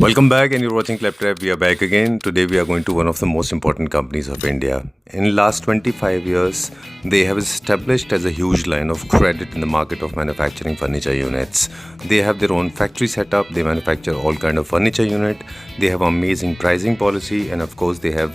Welcome back, and you're watching Claptrap. We are back again. Today, we are going to one of the most important companies of India. In last 25 years, they have established as a huge line of credit in the market of manufacturing furniture units. They have their own factory setup. They manufacture all kind of furniture unit. They have amazing pricing policy, and of course, they have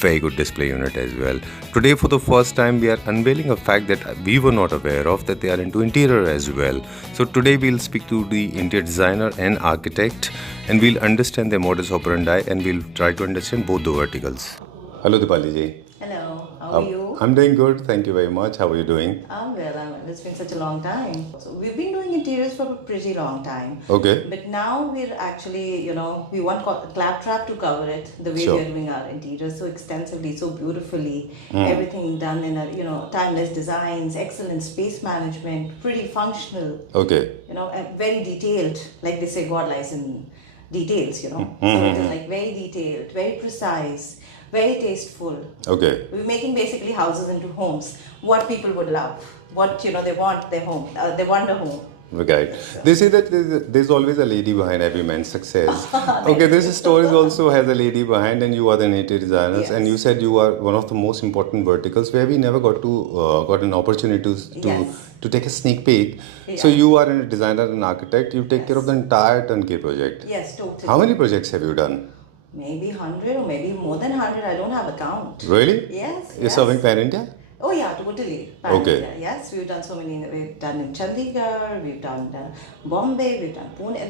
very good display unit as well. Today, for the first time, we are unveiling a fact that we were not aware of, that they are into interior as well. So today we'll speak to the interior designer and architect, and we'll understand their modus operandi, and we'll try to understand both the verticals. Hello Dipali ji. Hello, how are you? I'm doing good, thank you very much. How are you doing? I'm well. It's been such a long time. So we've been doing interiors for a pretty long time. Okay. But now we're actually, we want Claptrap to cover it the way Sure. we're doing our interiors so extensively, so beautifully. Everything done in a, timeless designs, excellent space management, pretty functional. Okay. And very detailed. Like they say, God lies in details. So it is like very detailed, very precise, very tasteful. Okay. We're making basically houses into homes. What people would love, what they want their home, they want a home. Right. They say that there's always a lady behind every man's success. Okay, this story also has a lady behind, and you are the interior designers, Yes. and you said you are one of the most important verticals where we never got an opportunity to Yes. to take a sneak peek. So Yeah. you are a designer and architect. You take care of the entire turnkey project. Yes, totally. How many projects have you done? Maybe 100 or maybe more than 100. I don't have a count. Really? Yes. You're yes. serving Pan India? Oh yeah, totally. Okay. Yes, we've done so many. We've done in Chandigarh, we've done Bombay, we've done Pune.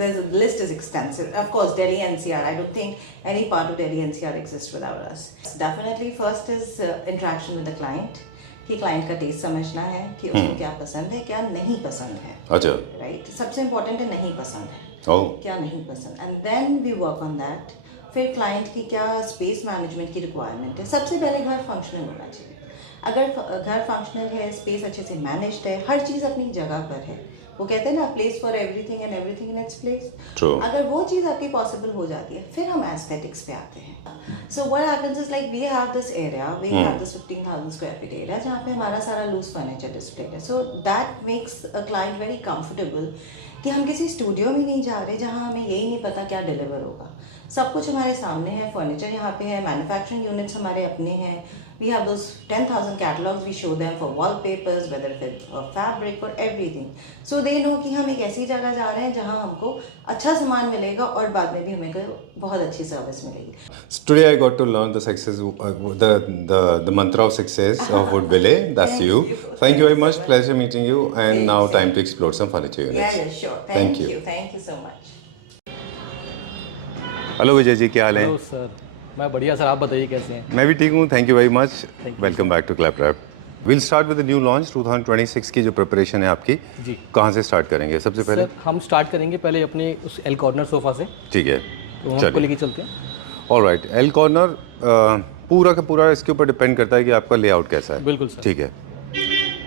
The list is extensive. Of course, Delhi NCR. I don't think any part of Delhi NCR exists without us. Definitely, first is interaction with the client. कि client का test समझना है कि उसको क्या पसंद है क्या नहीं पसंद है. अच्छा. राइट सबसे इम्पोर्टेंट है नहीं पसंद है. Oh. क्या नहीं पसंद and then we work on that. फिर क्लाइंट की क्या स्पेस मैनेजमेंट की रिक्वायरमेंट है. सबसे पहले घर फंक्शनल होना चाहिए. अगर घर फंक्शनल है, स्पेस अच्छे से मैनेज्ड है, हर चीज़ अपनी जगह पर है, वो कहते हैं ना place for everything and everything in its place. अगर वो चीज़ आपकी पॉसिबल हो जाती है फिर हम एस्थेटिक्स पे आते हैं. So what happens is like we have this area, we have this 15,000 square feet area जहाँ पे हमारा सारा लूज फर्नीचर डिस्प्ले है. So that makes a client very comfortable कि हम किसी स्टूडियो में नहीं जा रहे जहाँ हमें यही नहीं पता क्या डिलीवर होगा. सब कुछ हमारे सामने है, फर्नीचर यहाँ पे है, मैन्युफैक्चरिंग यूनिट्स हमारे अपने हैं. We have those 10,000 catalogs. We show them for wallpapers, whether it's fabric or everything. So they know कि हम एक ऐसी जगह जा रहे हैं जहाँ हमको अच्छा सामान मिलेगा और बाद में भी हमें बहुत अच्छी सर्विस मिलेगी. Today I got to learn the success, the mantra of success of Woodville. That's you. Thank you very much. Pleasure meeting you. And now time to explore some furniture units. Yeah, sure. Thank you. Thank you so much. Hello Vijay ji, क्या हाल है? Hello sir, मैं बढ़िया sir, आप बताइए कैसे हैं? मैं भी ठीक हूँ, thank you very much. Thank you. Welcome back to Claptrap. Will start with the new launch 2026 की जो प्रिपरेशन है आपकी. जी. कहाँ से स्टार्ट करेंगे सबसे पहले? सर हम स्टार्ट करेंगे पहले अपने उस एल कॉर्नर सोफ़ा से, ठीक है, तो हम आपको चलिए. लेके चलते हैं. ऑलराइट. एल कॉर्नर पूरा का पूरा इसके ऊपर डिपेंड करता है कि आपका लेआउट कैसा है. बिल्कुल सर. ठीक है.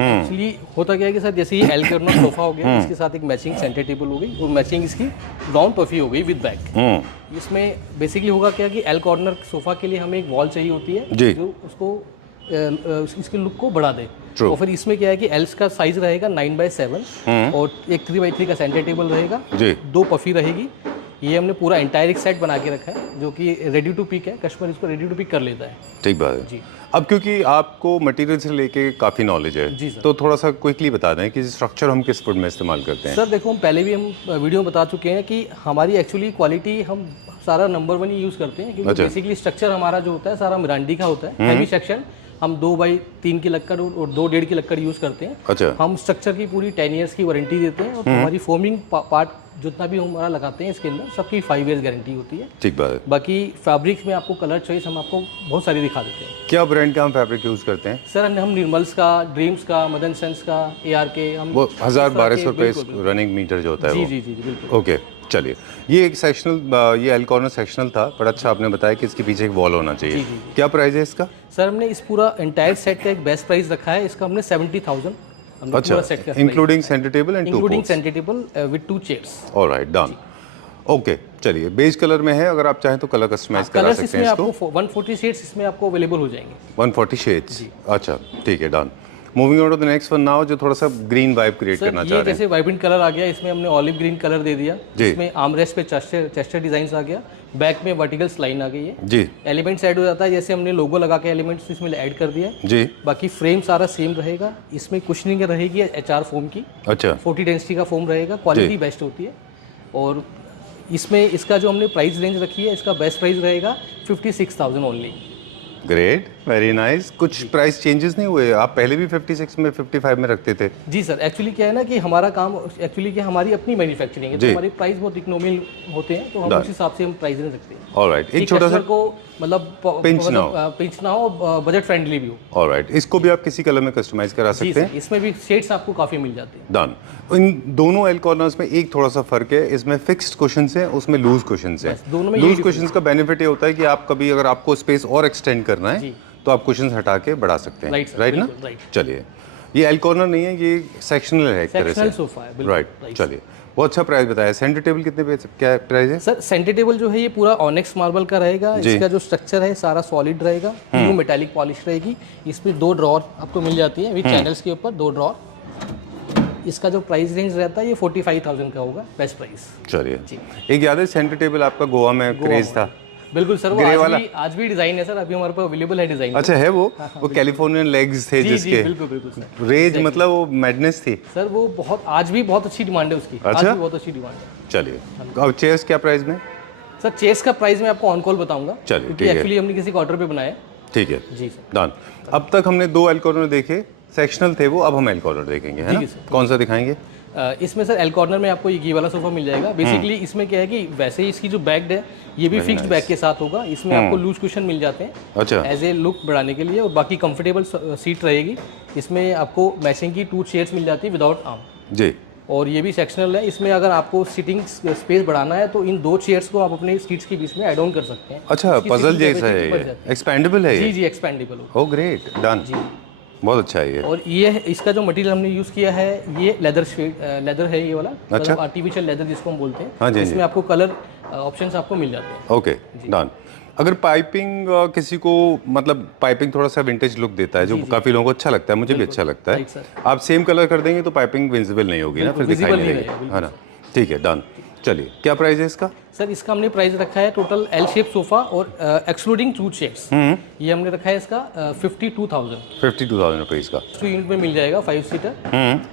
एक्चुअली होता क्या है कि सर जैसे ये एल कॉर्नर सोफ़ा हो गया, इसके साथ एक मैचिंग सेंटर टेबल हो गई और मैचिंग इसकी राउंड पफी हो गई विद बैक. इसमें बेसिकली होगा क्या कि एल कॉर्नर सोफ़ा के लिए हमें एक वॉल चाहिए होती है जी. जो उसको इसके लुक को बढ़ा दे. True. और फिर इसमें क्या है कि एल्स का साइज रहेगा 9x7 और एक 3x3 का सेंटर टेबल रहेगा जी. 2 पफी रहेगी. ये हमने पूरा एंटायर एक सेट बना के रखा है जो कि रेडी टू पिक है. कस्टमर इसको रेडी टू पिक कर लेता है. ठीक बात है. जी. अब क्योंकि आपको मटेरियल से लेके काफ़ी नॉलेज है, जी सर. तो थोड़ा सा क्विकली बता दें कि स्ट्रक्चर हम किस फुट में इस्तेमाल करते हैं. सर देखो, हम पहले भी हम वीडियो में बता चुके हैं कि हमारी एक्चुअली क्वालिटी हम सारा नंबर 1 ही यूज़ करते हैं, क्योंकि अच्छा. बेसिकली स्ट्रक्चर हमारा जो होता है सारा मिरांडी का होता है. हैवी सेक्शन हम 2x3 की लक्कड़ और 2.5 की लक्कड़ यूज़ करते हैं. अच्छा. हम स्ट्रक्चर की पूरी 10 ईयर्स की वारंटी देते हैं और हमारी फोमिंग पार्ट जितना भी हमारा लगाते हैं इसके अंदर सबकी 5 ईयर्स गारंटी होती है. ठीक बात है. बाकी फैब्रिक्स में आपको कलर चॉइस हम आपको बहुत सारी दिखा देते हैं. क्या ब्रांड का हम फैब्रिक यूज़ करते हैं? सर हम निर्मल्स का, ड्रीम्स का, मदन सेंस का, ARK, हम वो 1000-1200 रुपये बिल्कुल. रनिंग मीटर जो होता है जी वो. जी जी जी बिल्कुल. ओके, चलिए. ये एक सेक्शनल, ये एल कॉर्नर सेक्शनल था, पर अच्छा आपने बताया कि इसके पीछे एक वॉल होना चाहिए. जी, जी, जी. क्या प्राइस है इसका? सर हमने इस पूरा एंटायर सेट का एक बेस्ट प्राइस रखा है. इसका हमने 70,000 अच्छा, including centre table and 2 including centre table with 2 chairs. Alright, done. Okay, चलिए. बेज कलर में है, अगर आप चाहें तो कलर कस्टमाइज करा कलर्स सकते हैं इसमें इसको. आपको 140 शेड्स इसमें आपको अवेलेबल हो जाएंगे. 140 शेड्स. अच्छा, ठीक है, done. Moving on to the next one now, जो थोड़ा सा ग्रीन वाइब क्रिएट करना सर चाह ये रहे हैं। जैसे वाइब्रेंट कलर आ गया, इसमें हमने ऑलिव ग्रीन कलर दे दिया। जी। इसमें आर्मरेस्ट पे चेस्टर डिजाइन आ गया, बैक में वर्टिकल लाइन आ गई है। जी एलिमेंट्स ऐड हो जाता है, जैसे हमने लोगो लगा के एलिमेंट्स इसमें ऐड कर दिया है। जी। बाकी फ्रेम सारा सेम रहेगा, इसमें कुशनिंग रहेगी HR फोम की, अच्छा 40 डेंसिटी का फोम रहेगा, क्वालिटी बेस्ट होती है। और इसमें इसका जो हमने प्राइस रेंज रखी है, इसका बेस्ट प्राइस रहेगा 56,000 ओनली। Great, very nice. कुछ प्राइस चेंजेस नहीं हुए? आप पहले भी 56 में 55 में रखते थे। जी सर, एक्चुअली क्या है ना कि हमारा काम एक्चुअली क्या हमारी अपनी मैन्युफैक्चरिंग है, तो जी। हमारे प्राइस बहुत इकोनॉमिकल होते हैं, तो हम उस हिसाब से हम प्राइस नहीं रखते हैं। ऑलराइट, एक छोटा सा को मतलब पिंच ना हो, बजट फ्रेंडली भी हो। ऑलराइट, इसको भी आप किसी कलर में कस्टमाइज करा जी सकते सर, इसमें भी शेड्स आपको काफ़ी मिल जाते हैं। डन। इन दोनों एल कॉर्नर्स में एक थोड़ा सा फर्क है, इसमें फिक्स्ड कुशन्स हैं, उसमें लूज कुशन्स हैं। बस, दोनों में लूज यही कुशन्स का बेनिफिट ये होता है कि आप कभी अगर आपको स्पेस और एक्सटेंड करना है जी। तो आप कुशन्स हटा के बढ़ा सकते हैं। राइट सर, राइट ना? बिल्कुल, राइट। चलिए, ये एल कॉर्नर नहीं है, ये सेक्शनल है एक तरह सेक्शनल से। सोफा है, बिल्कुल। राइट, चलिए, बहुत अच्छा प्राइस बताया। सेंटर टेबल कितने पे, क्या प्राइस है? सर सेंटर टेबल जो है ये पूरा ऑनेक्स मार्बल का रहेगा। जी। इसका जो स्ट्रक्चर है सारा सॉलिड रहेगा, प्योर मेटालिक पॉलिश रहेगी। इसमें 2 ड्रॉर आपको मिल जाती है विद चैनल्स के ऊपर 2 ड्रॉर। इसका जो प्राइस रेंज रहता है ये 45,000 का होगा, बेस्ट प्राइस। चलिए, एक याद है सेंटर टेबल आपका गोवा में क्रेज था? बिल्कुल सर, वो ग्रे वाला? आज भी डिजाइन है सर, अभी हमारे पास अवेलेबल है डिजाइन। अच्छा है वो कैलिफोर्नियन लेग्स थे जी जी, जिसके बिल्कुल बिल्कुल सर। रेज, मतलब वो मैडनेस थी। सर वो बहुत आज भी बहुत अच्छी डिमांड है उसकी। आज अच्छा? भी बहुत अच्छी डिमांड है। चलिए, अब चेयर्स क्या प्राइस में? सर चेस का प्राइस मैं आपको ऑन कॉल बताऊंगा, चलिए, क्योंकि ठीक है। एक्चुअली हमने किसी क्वार्टर पे बनाया है। ठीक है, जी सर। डन। अब तक हमने 2 एल कॉर्नर देखे, सेक्शनल थे वो, अब हम एल कॉर्नर देखेंगे, है ना? ठीक है सर। कौन सा दिखाएंगे? इसमें सर एल कॉर्नर में आपको ये वाला सोफा मिल जाएगा। बेसिकली इसमें क्या है कि वैसे ही इसकी जो बैग है ये भी फिक्स्ड बैग के साथ होगा। इसमें आपको लूज कुशन मिल जाते हैं अच्छा एज ए लुक बढ़ाने के लिए, और बाकी कंफर्टेबल सीट रहेगी। इसमें आपको मैचिंग की 2 चेयर्स मिल जाती है विदाउट आर्म, जी। और ये भी सेक्शनल है। इसमें अगर आपको सीटिंग स्पेस बढ़ाना है तो इन 2 चेयर्स को आप अपने सीट्स के बीच में ऐड ऑन कर सकते हैं। अच्छा, इसकी पजल seating जैसा है capacity बढ़ ये, जाती है। एक्सपेंडेबल है जी ये? जी, एक्सपेंडेबल होगा। ओ ग्रेट, डन, बहुत अच्छा है ये। और ये इसका जो मटेरियल हमने यूज़ किया है ये लेदर लेदर है ये वाला, अच्छा। मतलब आर्टिफिशियल लेदर जिसको हम बोलते हैं। हाँ जी, हाँ इसमें आपको कलर ऑप्शंस आपको मिल जाते हैं। Okay, done. अगर पाइपिंग किसी को, मतलब पाइपिंग थोड़ा सा विंटेज लुक देता है जो काफी लोगों को अच्छा लगता है, मुझे भी अच्छा लगता है। Right sir. आप सेम कलर कर देंगे तो पाइपिंग विजिबल नहीं होगी ना, फिर दिखाई visible नहीं नहीं देगी, रहेगा, है ना? ठीक है, डन। चलिए, क्या प्राइस है इसका? सर इसका हमने प्राइस रखा है टोटल एल शेप सोफा और एक्सक्लूडिंग 2 शेड्स, ये हमने रखा है इसका 52,000 52,000 रुपये इसका। 2 यूनिट में मिल जाएगा, 5 सीटर।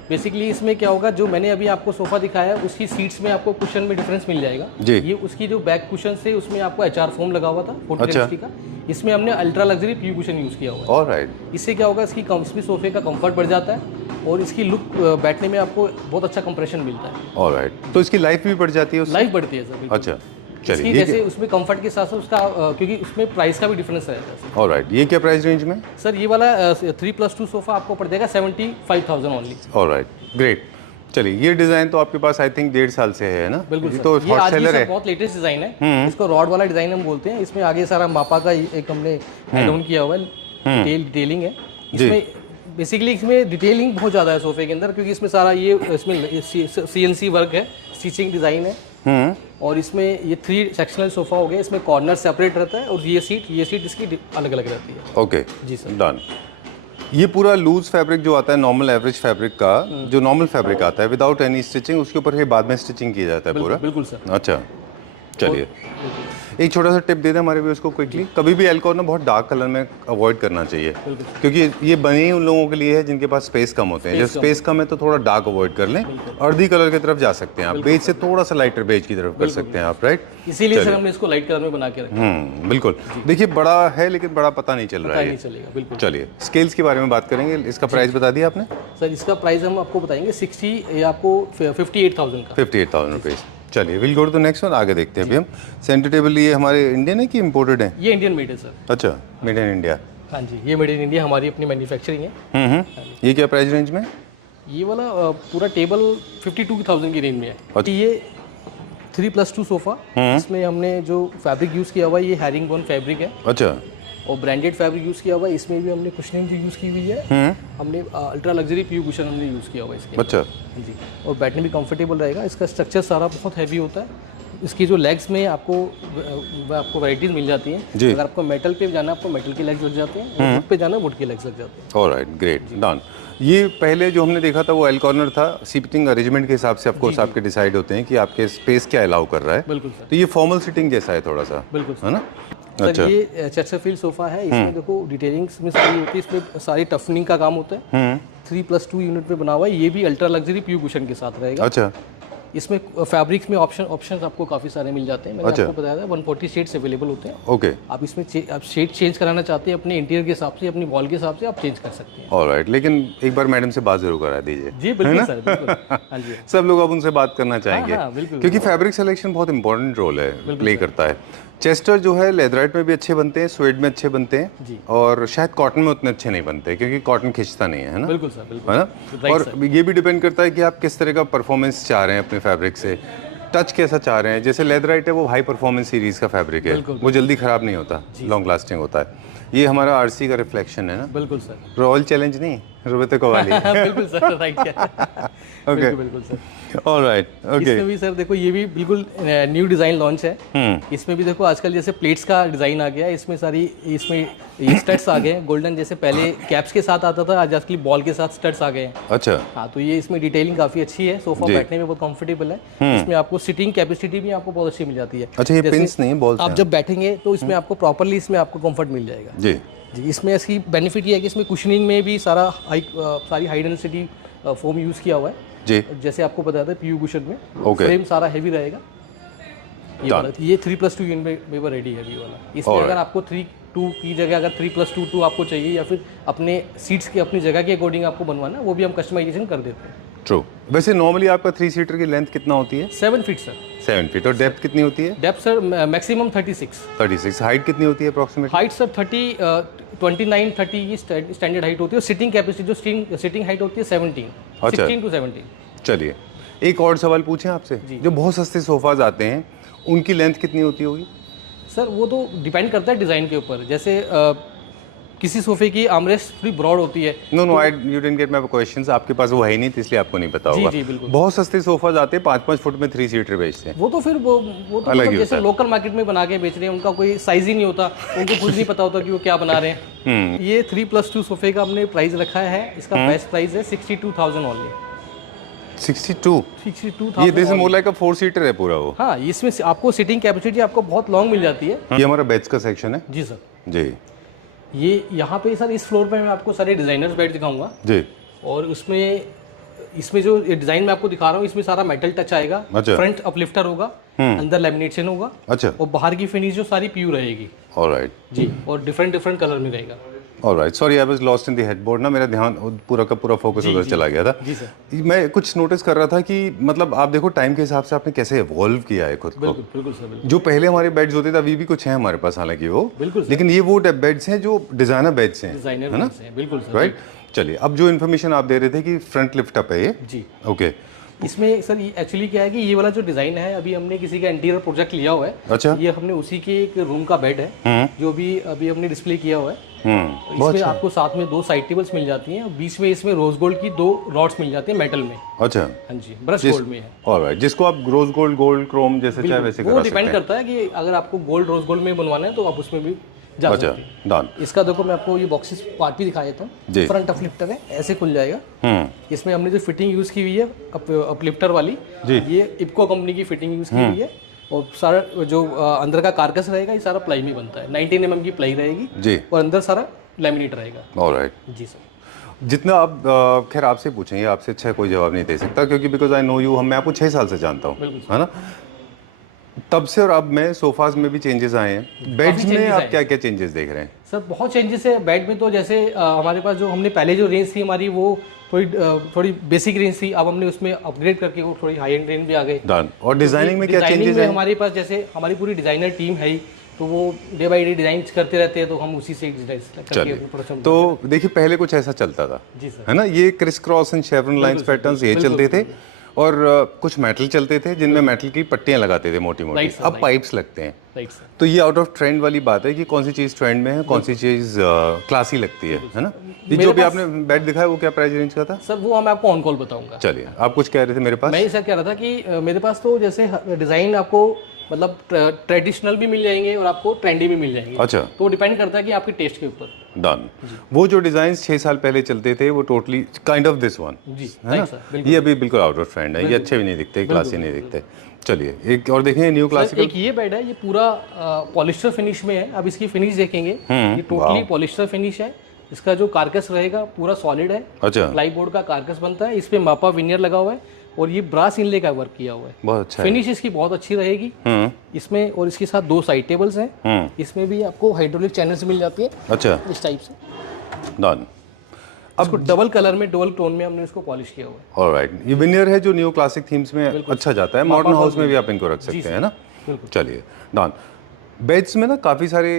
बेसिकली इसमें क्या होगा, जो मैंने अभी आपको सोफा दिखाया है उसकी सीट्स में आपको कुशन में डिफरेंस मिल जाएगा। जी। ये उसकी जो बैक कुशन से उसमें आपको HR फोम लगा हुआ था 40 अच्छा। डेंसिटी का, इसमें हमने अल्ट्रा लग्जरी प्यू कुशन यूज़ किया हुआ है। ऑलराइट, इससे क्या होगा, इसकी इसमें सोफे का कंफर्ट बढ़ जाता है और इसकी लुक बैठने में आपको बहुत अच्छा कंप्रेशन मिलता है, ऑलराइट, तो इसकी लाइफ भी बढ़ जाती है उससे? लाइफ बढ़ती है सर बिल्कुल। अच्छा, इसकी चलिए, जैसे उसमें कंफर्ट के साथ साथ उसका क्योंकि उसमें प्राइस का भी डिफरेंस रहता है सर। ऑलराइट, ये क्या प्राइस रेंज में? सर ये वाला 3+2 सोफा आपको पड़ जाएगा 75,000 ओनली। Alright, great. चलिए, ये डिजाइन तो आपके पास आई थिंक 1.5 साल से है ना? बिल्कुल ये सर। तो ये हॉट आज भी सेलर सर है। बहुत लेटेस्ट डिजाइन है, इसको रॉड वाला डिजाइन हम बोलते हैं। इसमें आगे सारा मापा का एक हमने एड ऑन किया हुआ है, डिटेलिंग है इसमें। बेसिकली इसमें डिटेलिंग बहुत ज़्यादा है सोफे के अंदर, क्योंकि इसमें सारा ये इसमें CNC वर्क है, स्टिचिंग डिज़ाइन है। और इसमें ये 3 सेक्शनल सोफा हो गया, इसमें कॉर्नर सेपरेट रहता है और ये सीट इसकी अलग अलग रहती है। ओके जी सर, डन। ये पूरा लूज फैब्रिक जो आता है, नॉर्मल एवरेज फैब्रिक का जो नॉर्मल फैब्रिक आता है विदाउट एनी स्टिचिंग, उसके ऊपर ये बाद में स्टिचिंग किया जाता है पूरा? बिल्कुल सर। अच्छा, चलिए, एक छोटा सा टिप दे दें हमारे व्यूअर्स को क्विकली। कभी भी एल कॉर्नर बहुत डार्क कलर में अवॉइड करना चाहिए, क्योंकि ये बने ही उन लोगों के लिए है जिनके पास स्पेस कम होते हैं। जब स्पेस कम है तो थोड़ा डार्क अवॉइड कर लें, अर्दी कलर की तरफ जा सकते हैं आप, बेज से थोड़ा सा लाइटर बेज की तरफ कर सकते हैं आप, राइट? इसीलिए सर हमने इसको लाइट कलर में बना के रखा बिल्कुल। देखिए, बड़ा है लेकिन बड़ा पता नहीं चल रहा है नहीं ये। चलेगा, बिल्कुल। चलिए, स्केल्स के बारे में बात करेंगे। इसका प्राइस बता दिया आपने? सर इसका प्राइस हम आपको बताएंगे 58,000 का। 58,000 रुपीज़। चलिए, will go to the next one, आगे देखते हैं अभी हम। सेंटर टेबल ये हमारे इंडियन है कि इम्पोर्टेड है? ये इंडियन मेड है सर। अच्छा, मेड इन इंडिया। हाँ जी, ये मेड इन इंडिया हमारी अपनी मैन्युफैक्चरिंग है। ये क्या प्राइस रेंज में? ये वाला पूरा टेबल 52,000 की रेंज में है। अच्छा। ये 3+2 सोफा, इसमें हमने जो फैब्रिक यूज़ किया हुआ है ये हैरिंगबोन फैब्रिक है अच्छा, और ब्रांडेड फैब्रिक यूज़ किया हुआ है। इसमें भी हमने कुशनिंग यूज़ की हुई है। हमने अल्ट्रा लग्जरी प्यू कुशन हमने यूज़ किया हुआ है इसके। अच्छा, जी, और बैठने भी कंफर्टेबल रहेगा। इसका स्ट्रक्चर सारा बहुत हैवी होता है, इसकी जो लेग्स में आपको वैराइटीज़ मिल जाती हैं। जी। अगर आपको मेटल पे जाना है आपको मेटल के लेग्स लग जाते हैं, वुड पे जाना है वुड के लेग्स लग जाते हैं। Alright, great, done. ये पहले जो हमने देखा था वो एल कॉर्नर था, सीटिंग अरेंजमेंट के हिसाब से ऑफकोर्स आपके डिसाइड होते हैं कि आपके स्पेस क्या अलाउ कर रहा है। बिल्कुल सर, तो ये फॉर्मल सिटिंग जैसा है थोड़ा सा, बिल्कुल है ना? सर। अच्छा, ये चेस्टरफील्ड सोफ़ा है, इसमें देखो डिटेलिंग्स में सारी होती है, इसमें सारी टफनिंग का काम होता है। 3+2 यूनिट में बना हुआ है, ये भी अल्ट्रा लग्जरी प्यू कुशन के साथ रहेगा। अच्छा, इसमें फैब्रिक्स में ऑप्शंस आपको काफ़ी सारे मिल जाते हैं। मैंने अच्छा। आपको बताया था 140 शेड्स अवेलेबल होते हैं। ओके, आप इसमें आप शेड चेंज कराना चाहते हैं अपने इंटीरियर के हिसाब से, अपनी वॉल के हिसाब से आप चेंज कर सकते हैं। ऑलराइट, लेकिन एक बार मैडम से बात जरूर करा दीजिए। जी बिल्कुल सर, बिल्कुल। हाँ जी, सब लोग अब उनसे बात करना चाहेंगे, हाँ, बिल्कुल, क्योंकि फैब्रिक सिलेक्शन बहुत इंपॉर्टेंट रोल है, प्ले करता है। चेस्टर जो है लेदराइट में भी अच्छे बनते हैं, स्वेड में अच्छे बनते हैं, जी। और शायद कॉटन में उतने अच्छे नहीं बनते क्योंकि कॉटन खिंचता नहीं है ना, बिल्कुल सर, बिल्कुल। है ना? Right, और sir। ये भी डिपेंड करता है कि आप किस तरह का परफॉर्मेंस चाह रहे हैं अपने फैब्रिक से, टच कैसा चाह रहे हैं। जैसे लेदराइट है वो हाई परफॉर्मेंस सीरीज का फैब्रिक है, बिल्कुल, वो जल्दी खराब नहीं होता, लॉन्ग लास्टिंग होता है। ये हमारा आरसी का रिफ्लेक्शन है ना, बिल्कुल सर। रॉयल चैलेंज नहीं, रुबत कवाली। बिल्कुल सर, राइट ओके, बिल्कुल बिल्कुल सर। Alright, okay. इसमें भी सर देखो ये भी बिल्कुल न्यू डिज़ाइन लॉन्च है। इसमें भी देखो आजकल जैसे प्लेट्स का डिज़ाइन आ गया है, इसमें सारी इसमें स्टड्स आ गए हैं गोल्डन, जैसे पहले कैप्स के साथ आता था, आज आजकल बॉल के साथ स्टड्स आ गए हैं। अच्छा, हाँ, तो ये इसमें डिटेलिंग काफ़ी अच्छी है, सोफा जी। बैठने में बहुत कंफर्टेबल है। इसमें आपको सिटिंग कैपेसिटी भी आपको बहुत अच्छी मिल जाती है। अच्छा, ये जैसे पिंस नहीं बॉल्स आप जब बैठेंगे तो इसमें आपको प्रॉपरली इसमें आपको कंफर्ट मिल जाएगा। जी, जी, इसमें इसकी बेनिफिट ये है कि इसमें कुशनिंग में भी सारी हाई डेंसिटी फोम यूज़ किया हुआ है। जी, जैसे आपको बताया था पीयू कुशन में Okay. फ्रेम सारा हैवी रहेगा। ये 3+2 यूनिट में वो रेडी हैवी वाला। इसमें Alright. अगर आपको 3+2 की जगह अगर 3+2 आपको चाहिए, या फिर अपने सीट्स की अपनी जगह के अकॉर्डिंग आपको बनवाना, वो भी हम कस्टमाइजेशन कर देते हैं। ट्रू। वैसे नॉर्मली आपका 3 सीटर की लेंथ कितना होती है? 7 फीट सर। 7 फीट। और डेप्थ कितनी होती है? Depth sir maximum 36। 36। हाइट कितनी होती है अप्रॉक्सीमेटली? हाइट सर 29-30 की स्टैंडर्ड हाइट होती है। सिटिंग कैपेसिटी जो सिटिंग हाइट होती है 17, अच्छा। 16 to 17। चलिए, एक और सवाल पूछें आपसे। जो बहुत सस्ते सोफाज आते हैं उनकी लेंथ कितनी होती होगी? सर वो तो डिपेंड करता है डिज़ाइन के ऊपर। जैसे किसी सोफे की आर्मरेस्ट थोड़ी ब्रॉड होती है। No, I you didn't get my questions. आपके पास वो है ही नहीं, तो इसलिए आपको नहीं पता जी होगा। जी बिल्कुल। बहुत सस्ते सोफाज आते हैं, 5-5 फुट में 3 सीटर बेचते हैं। वो तो फिर वो तो अलग ही मतलब होता जैसे है। लोकल मार्केट में बना के बेच रहे हैं, उनका कोई साइज ही नहीं होता, उनको खुद नहीं पता होता कि वो क्या बना रहे हैं। ये 3+2 सोफे का हमने प्राइस रखा है, इसका बेस्ट प्राइस है 62,000 ओनली। 62? 62,000। ये this is more like a 4 seater है पूरा वो। हाँ, इसमें आपको सिटिंग कैपेसिटी आपको बहुत लॉन्ग मिल जाती है। ये हमारा बेड्स का सेक्शन है। जी सर। जी ये यहाँ पे सर इस फ्लोर पे मैं आपको सारे डिज़ाइनर्स बेड दिखाऊंगा, जी। और इसमें जो डिज़ाइन मैं आपको दिखा रहा हूँ इसमें सारा मेटल टच आएगा। अच्छा। फ्रंट अपलिफ्टर होगा, अंदर लेमिनेशन होगा, अच्छा, और बाहर की फिनिश जो सारी प्यू रहेगी। ऑलराइट, जी, और डिफरेंट कलर में रहेगा। Alright. Sorry, I was lost in the headboard ना, मेरा ध्यान पूरा का पूरा फोकस उधर चला गया था। जी सर। मैं कुछ नोटिस कर रहा था कि मतलब आप देखो टाइम के हिसाब से आपने कैसे इवॉल्व किया है खुद को। बिल्कुल बिल्कुल सर, बिल्कुल जो पहले हमारे बेड्स होते थे, अभी भी कुछ हैं हमारे पास हालांकि वो, बिल्कुल सर। लेकिन ये वो बेड्स हैं जो डिजाइनर बेड्स हैं, डिज़ाइनर है ना? हैं, बिल्कुल सर। राइट। चलिए, अब जो इन्फॉर्मेशन आप दे रहे थे कि फ्रंट लिफ्ट अप है ये। जी, ओके, इसमें सर एक्चुअली क्या है कि ये वाला जो डिज़ाइन है, अभी हमने किसी का इंटीरियर प्रोजेक्ट लिया हुआ है। अच्छा। ये हमने उसी के एक रूम का बेड है, जो भी अभी हमने डिस्प्ले किया हुआ है। इसमें आपको साथ में 2 साइड टेबल्स मिल जाती हैं, और बीच में इसमें रोज गोल्ड की 2 रॉड्स मिल जाती हैं मेटल में। अच्छा, हाँ जी, ब्रश गोल्ड में है। ऑलराइट। जिसको आप रोज गोल्ड, गोल्ड क्रोम जैसे चाहे वैसे वो करा सकते डिपेंड हैं। करता है कि अगर आपको गोल्ड रोज गोल्ड में बनवाना है तो आप उसमें भी जा अच्छा, सकते हैं। डन। इसका देखो मैं आपको ये बॉक्सेस पार्ट भी दिखा देता जी। हूँ। फ्रंट अपलिफ्टर है, ऐसे खुल जाएगा। इसमें हमने जो फिटिंग यूज़ की हुई है अपलिफ्टर वाली, जी। ये इप्को कंपनी की फिटिंग यूज़ की हुई है, और सारा जो अंदर का कारकस रहेगा ये सारा प्लाई में बनता है। 19 mm की प्लाई रहेगी जी, और अंदर सारा लैमिनेट रहेगा। ऑलराइट। जी सर। जितना आप खैर आपसे पूछेंगे, आपसे अच्छा कोई जवाब नहीं दे सकता, क्योंकि बिकॉज आई नो यू, मैं आपको 6 साल से जानता हूँ, है ना? तब से और अब में सोफाज में भी चेंजेस आए हैं। बेड्स में changes आप आए। क्या क्या चेंजेस देख रहे हैं? सर बहुत चेंजेस है बेड में। तो जैसे हमारे पास जो हमने पहले जो रेंज थी हमारी, वो थोड़ी बेसिक रेंज थी। अब हमने उसमें अपग्रेड करके वो थोड़ी हाई एंड रेंज भी आ गई। डन। और डिजाइनिंग में क्या डिजाइनिंग चेंजेस में हैं? हमारे पास जैसे हमारी पूरी डिजाइनर टीम है ही, तो वो डे बाई डे डिजाइन करते रहते हैं, तो हम उसी से डिजाइन करके चलिए, अपनी प्रोडक्शन। तो देखिए पहले कुछ ऐसा चलता था, जी सर। है ना? ये criss cross and शेवरन lines patterns ये चलते थे, और कुछ मेटल चलते थे जिनमें मेटल की पट्टियां लगाते थे मोटी मोटी, Right, sir, अब right. पाइप्स लगते हैं। Right sir. तो ये आउट ऑफ ट्रेंड वाली बात है कि कौन सी चीज़ ट्रेंड में है, कौन सी चीज़ क्लासी लगती है ना। ये मेरे जो भी पास- आपने बेड दिखाया वो क्या प्राइस रेंज का था? सर वो मैं आपको ऑन कॉल बताऊंगा। चलिए, आप कुछ कह रहे थे मेरे पास। मैं ये सर कह रहा था कि मेरे पास तो जैसे डिज़ाइन आपको मतलब ट्रेडिशनल भी मिल जाएंगे और आपको ट्रेंडी भी मिल जाएंगे। अच्छा, तो डिपेंड करता है कि आपके टेस्ट के ऊपर। डन। वो जो डिजाइन 6 साल पहले चलते थे वो totally kind of this one जी है राइट ना, सर, बिल्कुल। ये अभी बिल्कुल आउट ऑफ ट्रेंड है, ये अच्छे भी नहीं दिखते, क्लासी नहीं दिखते। चलिए एक और देखें, न्यू सर क्लासिकल। एक ये बेड है, ये पूरा पॉलिस्टर फिनिश में है। अब इसकी फिनिश देखेंगे, ये टोटली पॉलिस्टर फिनिश है। इसका जो कारकस रहेगा पूरा सॉलिड है, अच्छा, प्लाईबोर्ड का कारकस बनता है। इस पे मापा विनियर लगा हुआ है और ये ब्रास इनले का वर्क किया हुआ है। बहुत अच्छा है। फिनिश इसकी बहुत अच्छी रहेगी इसमें। और इसके साथ 2 साइड टेबल्स हैं, इसमें भी आपको हाइड्रोलिक चैनल्स मिल जाती है अच्छा, इस टाइप से। डन। अब डबल कलर में, डबल टोन में हमने इसको पॉलिश किया हुआ है। ऑलराइट, ये विनियर है जो न्यू क्लासिक थीम्स में अच्छा जाता है, मॉडर्न हाउस में भी आप इनको रख सकते हैं ना। चलिए डन। बेड्स में ना काफ़ी सारे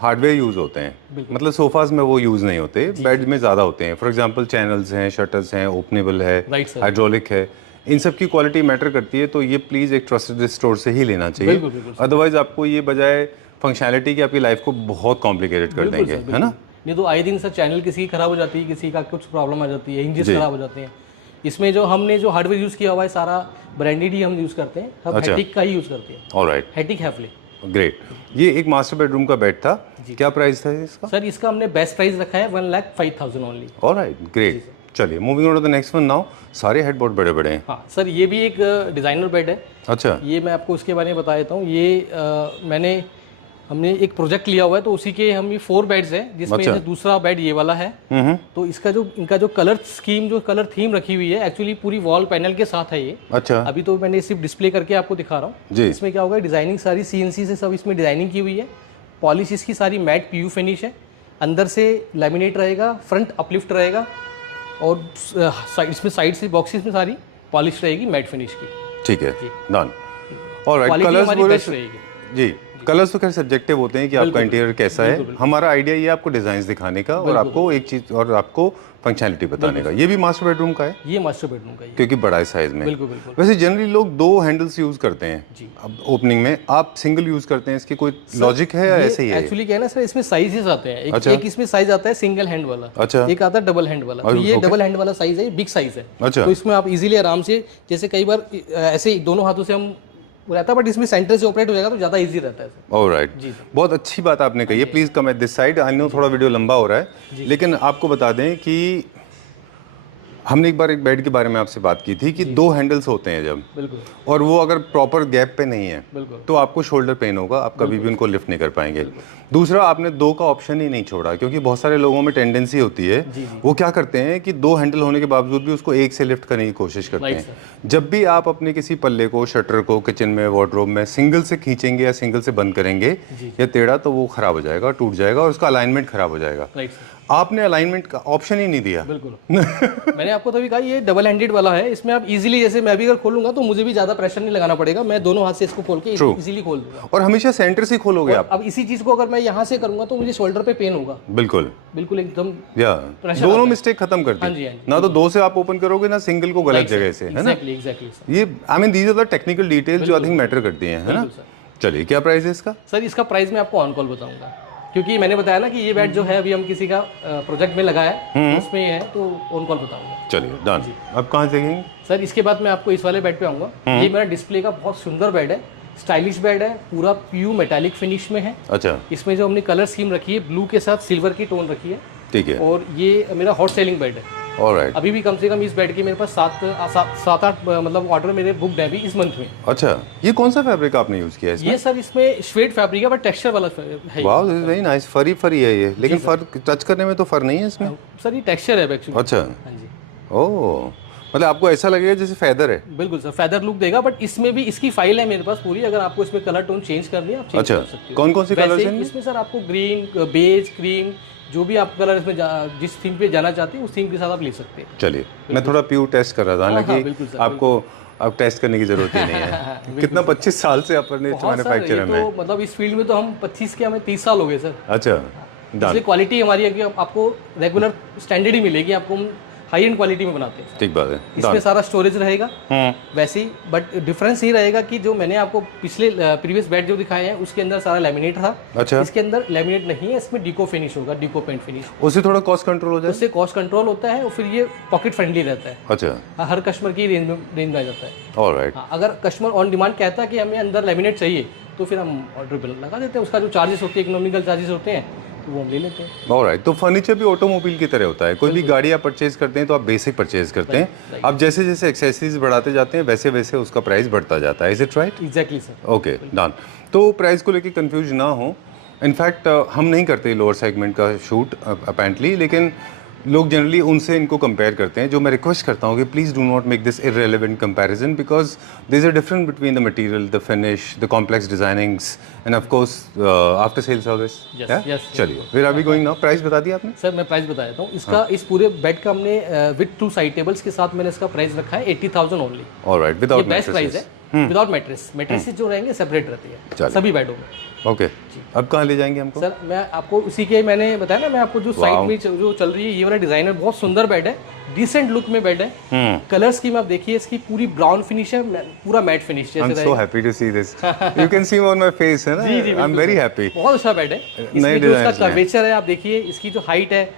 हार्डवेयर यूज़ होते हैं, मतलब सोफाज में वो यूज़ नहीं होते, बेड में ज़्यादा होते हैं। फॉर एग्जांपल चैनल्स हैं, शटर्स हैं, ओपनेबल है, Right, sir. हाइड्रोलिक है, इन सब की क्वालिटी मैटर करती है। तो ये प्लीज़ एक ट्रस्टेड स्टोर से ही लेना चाहिए, बिल्कुल, बिल्कुल, अदरवाइज आपको ये बजाय फंक्शनैलिटी की आपकी लाइफ को बहुत कॉम्प्लिकेटेड कर देंगे, है ना। नहीं तो आए दिन सर चैनल किसी की खराब हो जाती है, किसी का कुछ प्रॉब्लम आ जाती है, हिंजेस खराब हो जाते हैं। इसमें जो हमने जो हार्डवेयर यूज़ किया हुआ है सारा ब्रांडेड ही हम यूज़ करते हैं, हम अच्छा। हैटिक का ही यूज़ करते हैं, ऑलराइट, हैटिक हैफले। ग्रेट। ये एक मास्टर बेडरूम का बेड था, क्या प्राइस था इसका? सर इसका हमने बेस्ट प्राइस रखा है 1,05,000 ओनली। Alright, great. चलिए moving on to the next one now. सारे हेडबोर्ड बड़े बड़े हैं। हाँ सर, ये भी एक डिज़ाइनर बेड है। अच्छा, ये मैं आपको इसके बारे में बता देता हूँ। ये हमने एक प्रोजेक्ट लिया हुआ है, तो उसी के हम ये 4 बेड्स हैं, जिसमें अच्छा। से दूसरा बेड ये वाला है। तो इनका जो कलर स्कीम, जो कलर थीम रखी हुई है, एक्चुअली पूरी वॉल पैनल के साथ है ये। अच्छा अभी तो मैंने सिर्फ डिस्प्ले करके आपको दिखा रहा हूँ। जी, इसमें क्या होगा, डिजाइनिंग सारी CNC से सब इसमें डिजाइनिंग की हुई है। पॉलिश इसकी सारी मैट PU फिनिश है, अंदर से लैमिनेट रहेगा, फ्रंट अपलिफ्ट रहेगा और इसमें साइड से बॉक्सेस में सारी पॉलिश रहेगी मैट फिनिश की। ठीक है, डन। ऑलराइट, क्वालिटी कलर्स हमारी बोले बेस्ट रहेगी। जी, कलर्स तो खैर सब्जेक्टिव होते हैं कि आपका इंटीरियर कैसा है। हमारा आइडिया ये है आपको डिजाइन्स दिखाने का और आपको एक चीज और आपको फंक्शनैलिटी बताने का। ये भी मास्टर बेडरूम का है, ये मास्टर बेडरूम का ही है। क्योंकि बड़ा है साइज में। बिल्कुल बिल्कुल। वैसे जनरली लोग 2 हैंडल्स यूज करते हैं जी। अब ओपनिंग में, आप सिंगल यूज करते हैं, इसकी कोई लॉजिक है या ऐसे ही है? एक्चुअली क्या है ना सर, इसमें साइजेस आते हैं। अच्छा। एक इसमें साइज आता है सिंगल हैंड वाला, अच्छा। एक आता है डबल हैंड वाला। तो ये डबल हैंड वाला साइज है, ये बिग साइज है। अच्छा। तो इसमें आप इजीली आराम से, जैसे कई बार ऐसे दोनों हाथों से हम रहता है, बट इसमें सेंटर से ऑपरेट हो जाएगा तो ज़्यादा इजी रहता है सर। ऑलराइट, बहुत अच्छी बात आपने कही है। Please come at this side. I know थोड़ा वीडियो लंबा हो रहा है, लेकिन आपको बता दें कि हमने एक बार एक बेड के बारे में आपसे बात की थी कि 2 हैंडल्स होते हैं जब, बिल्कुल और वो अगर प्रॉपर गैप पे नहीं है बिल्कुल। तो आपको शोल्डर पेन होगा, आप कभी भी उनको लिफ्ट नहीं कर पाएंगे। दूसरा, आपने 2 का ऑप्शन ही नहीं छोड़ा, क्योंकि बहुत सारे लोगों में टेंडेंसी होती है, वो क्या करते हैं कि 2 हैंडल होने के बावजूद भी उसको एक से लिफ्ट करने की कोशिश करते हैं। जब भी आप अपने किसी पल्ले को, शटर को किचन में, वार्डरोब में सिंगल से खींचेंगे या सिंगल से बंद करेंगे या टेढ़ा, तो वो खराब हो जाएगा, टूट जाएगा और उसका अलाइनमेंट खराब हो जाएगा। राइट सर, आपने अलाइनमेंट का ऑप्शन ही नहीं दिया। बिल्कुल। मैंने आपको तभी कहा ये डबल हैंडेड वाला है, इसमें आप इजीली, जैसे मैं भी अगर खोलूंगा तो मुझे भी ज्यादा प्रेशर नहीं लगाना पड़ेगा, मैं दोनों हाथ से इसको खोल के इजीली खोल दूंगा। और हमेशा सेंटर से खोलोगे आप। अब इसी चीज को अगर मैं यहाँ से करूंगा तो मुझे शोल्डर पे पेन होगा। बिल्कुल बिल्कुल एकदम। या Pressure दोनों आता है। मिस्टेक खत्म कर हाँ दी जी, हाँ जी। ना, तो 2 से आप ओपन करोगे ना सिंगल को गलत जगह से, है ना। Exactly sir. ये I mean these are the technical details जो आई थिंक मैटर करती हैं, है ना। चलिए, क्या प्राइस है इसका? सर इसका प्राइस मैं आपको ऑन कॉल बताऊंगा, क्योंकि मैंने बताया ना कि ये बेड जो है अभी हम किसी का प्रोजेक्ट में लगाया है, उसमें है, तो ऑन कॉल बताऊंगा। चलिए डन। अब कहाँ से देखेंगे? सर इसके बाद मैं आपको इस वाले बेड पे आऊँगा। ये मेरा डिस्प्ले का बहुत सुंदर बेड है, स्टाइलिश बेड है, पूरा PU मेटालिक फिनिश में है। अच्छा, इसमें जो हमने कलर स्कीम रखी है, ब्लू के साथ सिल्वर की टोन रखी है, ठीक है। और ये मेरा हॉट सेलिंग बेड है। ऑलराइट, अभी भी कम से कम इस बेड के मेरे पास 7-8 मतलब ऑर्डर मेरे बुकड है अभी इस मंथ में। अच्छा, ये कौन सा फैब्रिक आपने यूज किया है इसमें? ये सर इसमें श्वेड फैब्रिक है, बट टेक्सचर वाला है। Wow, this is very nice. फरी फरी है ये, लेकिन फर टच करने में तो फर नहीं है इसमें। सर ये टेक्सचर है एक्चुअली। अच्छा, हाँ जी, ओह, मतलब आपको ऐसा लगेगा जैसे फेदर है। बिल्कुल सर, फेदर लुक देगा, बट इसमें भी इसकी फाइल है मेरे पास पूरी। अगर आपको इसमें कलर टोन चेंज करनी है आप चेंज अच्छा, कर सकते हो। कौन कौन से कलर्स वैसे हैं? इसमें सर आपको ग्रीन, बेज, क्रीम, जो भी आप कलर इसमें जिस थीम पे जाना चाहते हैं उस थीम के साथ आप ले सकते हैं। चलिए, मैं थोड़ा प्यू टेस्ट कर रहा था, बिल्कुल हालांकि सर, आपको अब टेस्ट करने की जरूरत ही नहीं है। कितना 25 साल से अपने बहुत सर, ये मैन्युफैक्चर में? तो मतलब इस फील्ड में तो हम 25 के हमें 30 साल हो गए सर। अच्छा, डन। इसलिए क्वालिटी हमारी है कि आपको रेगुलर स्टैंडर्ड ही मिलेगी, आपको हाई एंड क्वालिटी में बनाते हैं। ठीक बात है। इसमें सारा स्टोरेज रहेगा वैसे ही, बट डिफरेंस ये रहेगा कि जो मैंने आपको पिछले प्रीवियस बेड जो दिखाए हैं उसके अंदर सारा लैमिनेट था। अच्छा। इसके अंदर लैमिनेट नहीं है, इसमें डीको फिनिश होगा, डीको पेंट फिनिश। उससे थोड़ा कॉस्ट कंट्रोल हो जाए। उससे कॉस्ट कंट्रोल होता है और फिर ये पॉकेट फ्रेंडली रहता है। अच्छा। हर कस्टमर की रेंज में आ जाता है। ऑलराइट। अगर कस्टमर ऑन डिमांड कहता है कि हमें अंदर लैमिनेट चाहिए तो फिर हम ऑर्डर बिल लगा देते हैं। उसका जो चार्जेस होते हैं, इकोनॉमिकल चार्जेस होते हैं, तो वो हम ले लेते हैं। ऑलराइट। तो फर्नीचर भी ऑटोमोबाइल की तरह होता है। कोई भी गाड़ी आप परचेज करते हैं तो आप बेसिक परचेज करते हैं। अब जैसे जैसे एक्सेसरीज बढ़ाते जाते हैं वैसे वैसे उसका प्राइस बढ़ता जाता है। Is it right? Exactly sir. Okay, done. तो प्राइस को लेके कंफ्यूज ना हो। इनफैक्ट हम नहीं करते लोअर सेगमेंट का शूट अपेरेंटली, लेकिन लोग जनरली उनसे इनको कंपेयर करते हैं। जो मैं रिक्वेस्ट करता हूँ कि please do not make this irrelevant comparison, because there is a difference between the material, the finish, the complex designings and of course after sale service. yes, चलिए, फिर अभी गोइंग नाउ, प्राइस बता दिया आपने? Sir मैं price बता देता हूँ इसका। इस पूरे बेड का हमने विद 2 साइड टेबल्स के साथ मैंने इसका प्राइस रखा है 80,000 ओनली। ऑलराइट, ये विदाउट बेस्ट प्राइस है, विदाउट मैट्रेस। मैट्रेसेस जो रहेंगे सेपरेट रहती है सभी बेडों में। ओके, अब कहाँ ले जाएंगे हमको? सर मैं आपको उसी के मैंने बताया ना, मैं आपको जो साइड में जो चल रही है ये वाला डिजाइनर बहुत सुंदर बेड है, डिसेंट लुक में बेड है। कलर स्कीम आप देखिए, इसकी पूरी ब्राउन फिनिश है, पूरा मैट फिनिश जैसे I'm so happy to see this. You can see on my face, है ना? I'm very happy. बहुत अच्छा बेड है। इसमें जो इसका कर्वेचर है आप देखिए, इसकी जो हाइट है,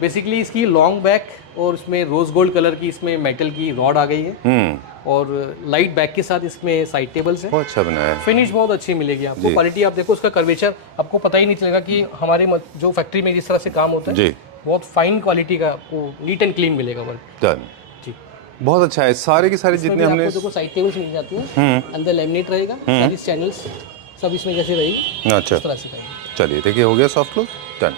बेसिकली इसकी लॉन्ग बैक और इसमें रोज गोल्ड कलर की इसमें मेटल की रॉड आ गई है और लाइट बैक के साथ इसमें साइड टेबल्स है। बहुत अच्छा बनाया है। फिनिश बहुत अच्छी मिलेगी आपको। क्वालिटी आप देखो, उसका कर्वेचर आपको पता ही नहीं चलेगा कि हमारे जो फैक्ट्री में जिस तरह से काम होता है जी, बहुत फाइन क्वालिटी का आपको नीट एंड क्लीन मिलेगा वर्क। डन जी, बहुत अच्छा है। सारे के सारे जितने हमने देखो साइड टेबल्स मिल जाती हैं, अंदर लेमिनेट रहेगा, सारी चैनल्स सब इसमें जैसे रहेगी अच्छा, इस तरह से रहेगी। चलिए देखिए, हो गया सॉफ्ट क्लोज, डन।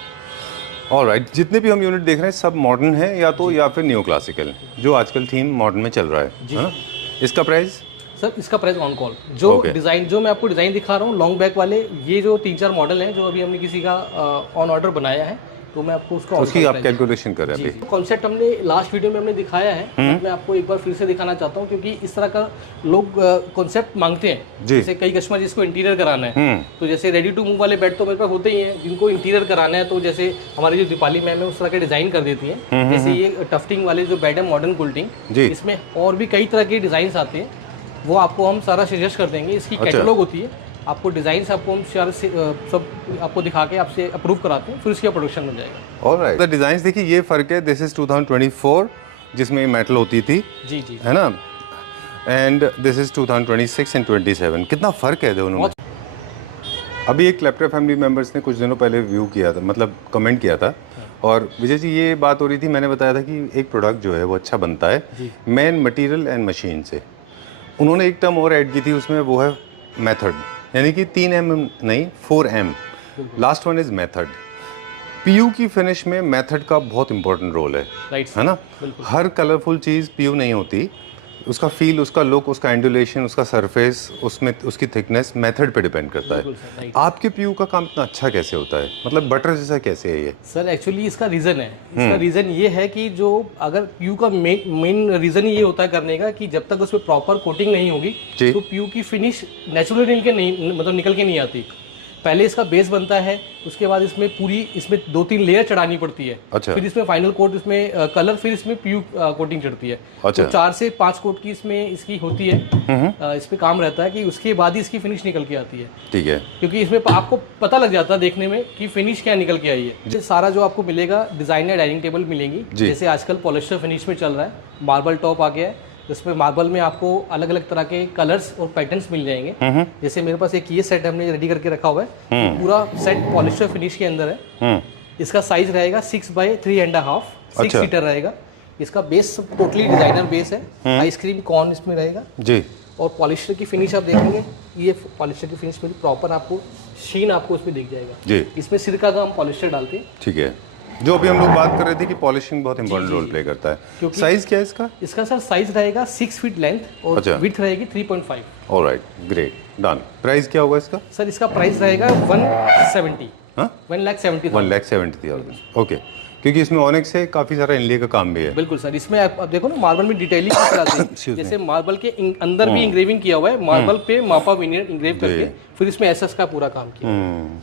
ऑलराइट, जितने भी हम यूनिट देख रहे हैं सब मॉडर्न है या तो या फिर न्यू क्लासिकल, जो आजकल थीम मॉडर्न में चल रहा है ना? इसका प्राइस? सर इसका प्राइस ऑन कॉल जो डिज़ाइन जो मैं आपको डिज़ाइन दिखा रहा हूँ लॉन्ग बैक वाले, ये जो 3-4 मॉडल हैं जो अभी हमने किसी का ऑन ऑर्डर बनाया है, तो मैं आपको उसकी आप कैलकुलेशन कर रहे हैं अभी। कॉन्सेप्ट हमने लास्ट वीडियो में हमने दिखाया है, मैं आपको एक बार फिर से दिखाना चाहता हूँ क्योंकि इस तरह का लोग कॉन्सेप्ट मांगते हैं। जैसे कई कस्टमर जिसको इंटीरियर कराना है, तो जैसे रेडी टू मूव वाले बेड तो मेरे पास होते ही हैं, जिनको इंटीरियर कराना है तो जैसे हमारी जो दीपाली मैम है उस तरह के डिज़ाइन कर देती हैं। जैसे ये टफ्टिंग वाले जो बेड है मॉडर्न कुल्टिंग, इसमें और भी कई तरह के डिज़ाइन आते हैं, वो आपको हम सारा सजेस्ट कर देंगे। इसकी कैटलॉग होती है, आपको डिज़ाइन आपको हम सब आपको दिखा के आपसे अप्रूव कराते हैं, फिर उसका प्रोडक्शन हो जाएगा। ऑलराइट, द डिज़ाइंस देखिए, ये फ़र्क है, दिस इज़ 2024 जिसमें मेटल होती थी, जी जी, है ना? And this is 2026 and 27। कितना फ़र्क है दोनों में। अभी एक क्लेप्टर फैमिली मेम्बर्स ने कुछ दिनों पहले व्यू किया था, मतलब कमेंट किया था, और विजय जी ये बात हो रही थी, मैंने बताया था कि एक प्रोडक्ट जो है वो अच्छा बनता है मेन मटेरियल एंड मशीन से। उन्होंने एक टर्म और ऐड की थी उसमें, वो है मेथड, यानी कि 3M नहीं 4M, last one is method. PU की फिनिश में मेथड का बहुत इंपॉर्टेंट रोल है ना? हर कलरफुल चीज़ पीयू नहीं होती, उसका फील, उसका लुक, उसका एंडुलेशन, उसका सरफेस, उसमें उसकी थिकनेस मेथड पे डिपेंड करता है। आपके पीयू का काम इतना अच्छा कैसे होता है, मतलब बटर जैसा कैसे है ये? सर एक्चुअली इसका रीज़न है, इसका रीज़न ये है कि जो अगर पीयू का मेन रीज़न ये होता है करने का कि जब तक उसमें प्रॉपर कोटिंग नहीं होगी तो पीयू की फिनिश नेचुरली निकल के नहीं आती। पहले इसका बेस बनता है, उसके बाद इसमें पूरी 2-3 लेयर चढ़ानी पड़ती है। अच्छा। फिर इसमें फाइनल कोट, इसमें कलर, फिर इसमें पीयू कोटिंग चढ़ती है। अच्छा। तो 4 से 5 कोट की इसकी होती है, इस पे काम रहता है कि उसके बाद ही इसकी फिनिश निकल के आती है। ठीक है, क्योंकि इसमें आपको पता लग जाता है देखने में कि फिनिश क्या निकल के आई है। ये सारा जो आपको मिलेगा, डिजाइनर डाइनिंग टेबल मिलेंगी, जैसे आजकल पॉलिस्टर फिनिश में चल रहा है, मार्बल टॉप आ गया है, इसमें मार्बल में आपको अलग अलग तरह के कलर्स और पैटर्न्स मिल जाएंगे। जैसे मेरे पास एक ये सेट हमने रेडी करके रखा हुआ है, पूरा सेट पॉलिस्टर फिनिश के अंदर है। इसका साइज रहेगा 6x3.5, 6 सीटर रहेगा। इसका बेस टोटली डिजाइनर बेस है, आइसक्रीम कॉर्न इसमें रहेगा जी। और पॉलिस्टर की फिनिश आप देखेंगे, ये पॉलिस्टर की फिनिश में प्रॉपर आपको शीन आपको उसमें दिख जाएगा जी। इसमें सिरका का हम पॉलिस्टर डालते हैं। ठीक है, जो अभी हम लोग बात कर रहे थे कि पॉलिशिंग बहुत इंपॉर्टेंट रोल प्ले करता है। साइज क्या है इसका? इसका सर साइज रहेगा 6 फीट लेंथ और विड्थ रहेगी 3.5। Alright, great, done. प्राइस क्या होगा इसका? सर इसका प्राइस रहेगा 170। 1,70,000। ओके, क्योंकि इसमें ऑनिक्स से काफी सारा इनले का काम भी है। बिल्कुल सर, इसमें आप देखो ना मार्बल में डिटेलिंग किस तरह से, जैसे मार्बल के अंदर भी इंग्रेविंग किया हुआ है, मार्बल पे मापा विनियर इंग्रेव करके फिर इसमें एसएस का पूरा काम किया।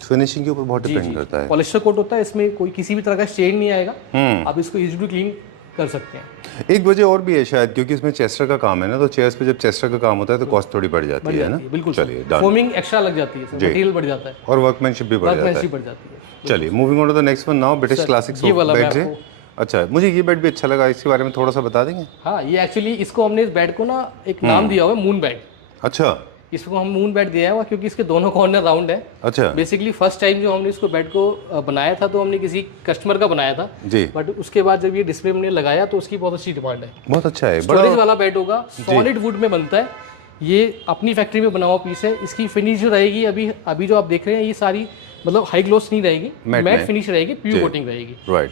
फिनिशिंग के ऊपर बहुत डिपेंड करता है। पॉलिस्टर कोट होता है, इसमें कोई किसी भी तरह का स्टेन नहीं आएगा। आप इसको इजीली क्लीन कर सकते हैं। एक वजह और भी है शायद, क्योंकि इसमें चेस्टर का काम है ना, तो चेयर्स पे जब चेस्टर का काम होता है तो कॉस्ट थोड़ी बढ़ जाती है ना। बिल्कुल चलिए डन। फोमिंग एक्स्ट्रा लग जाती है, मटेरियल बढ़ जाता है, और वर्कमैनशिप भी बढ़ जाता है। वर्कमैनशिप बढ़ जाती है। चलिए moving on to the next one now, British classic ये वाला बेड मैं है। अच्छा, मुझे ये बेड भी अच्छा लगा, इसके बारे में थोड़ा सा बता देंगे? हाँ, ये एक्चुअली इसको हमने इस बेड को ना एक नाम दिया हुआ है मून बेड। अच्छा, इसको हम मून बेड दिया हुआ क्योंकि इसके दोनों कॉर्नर राउंड है। अच्छा बेसिकली फर्स्ट टाइम जो हमने इसको बेड को बनाया था तो हमने किसी कस्टमर का बनाया था जी, बट उसके बाद जब ये डिस्प्ले में लगाया तो उसकी बहुत अच्छी डिमांड है। बहुत अच्छा है, स्टोरेज वाला बेड होगा, सॉलिड वुड में बनता है, ये अपनी फैक्ट्री में बना हुआ पीस है। इसकी फिनिश जो रहेगी अभी जो आप देख रहे हैं ये सारी मतलब हाई ग्लोस नहीं रहेगी, मैट फिनिश रहेगी, प्योर कोटिंग रहेगी। राइट।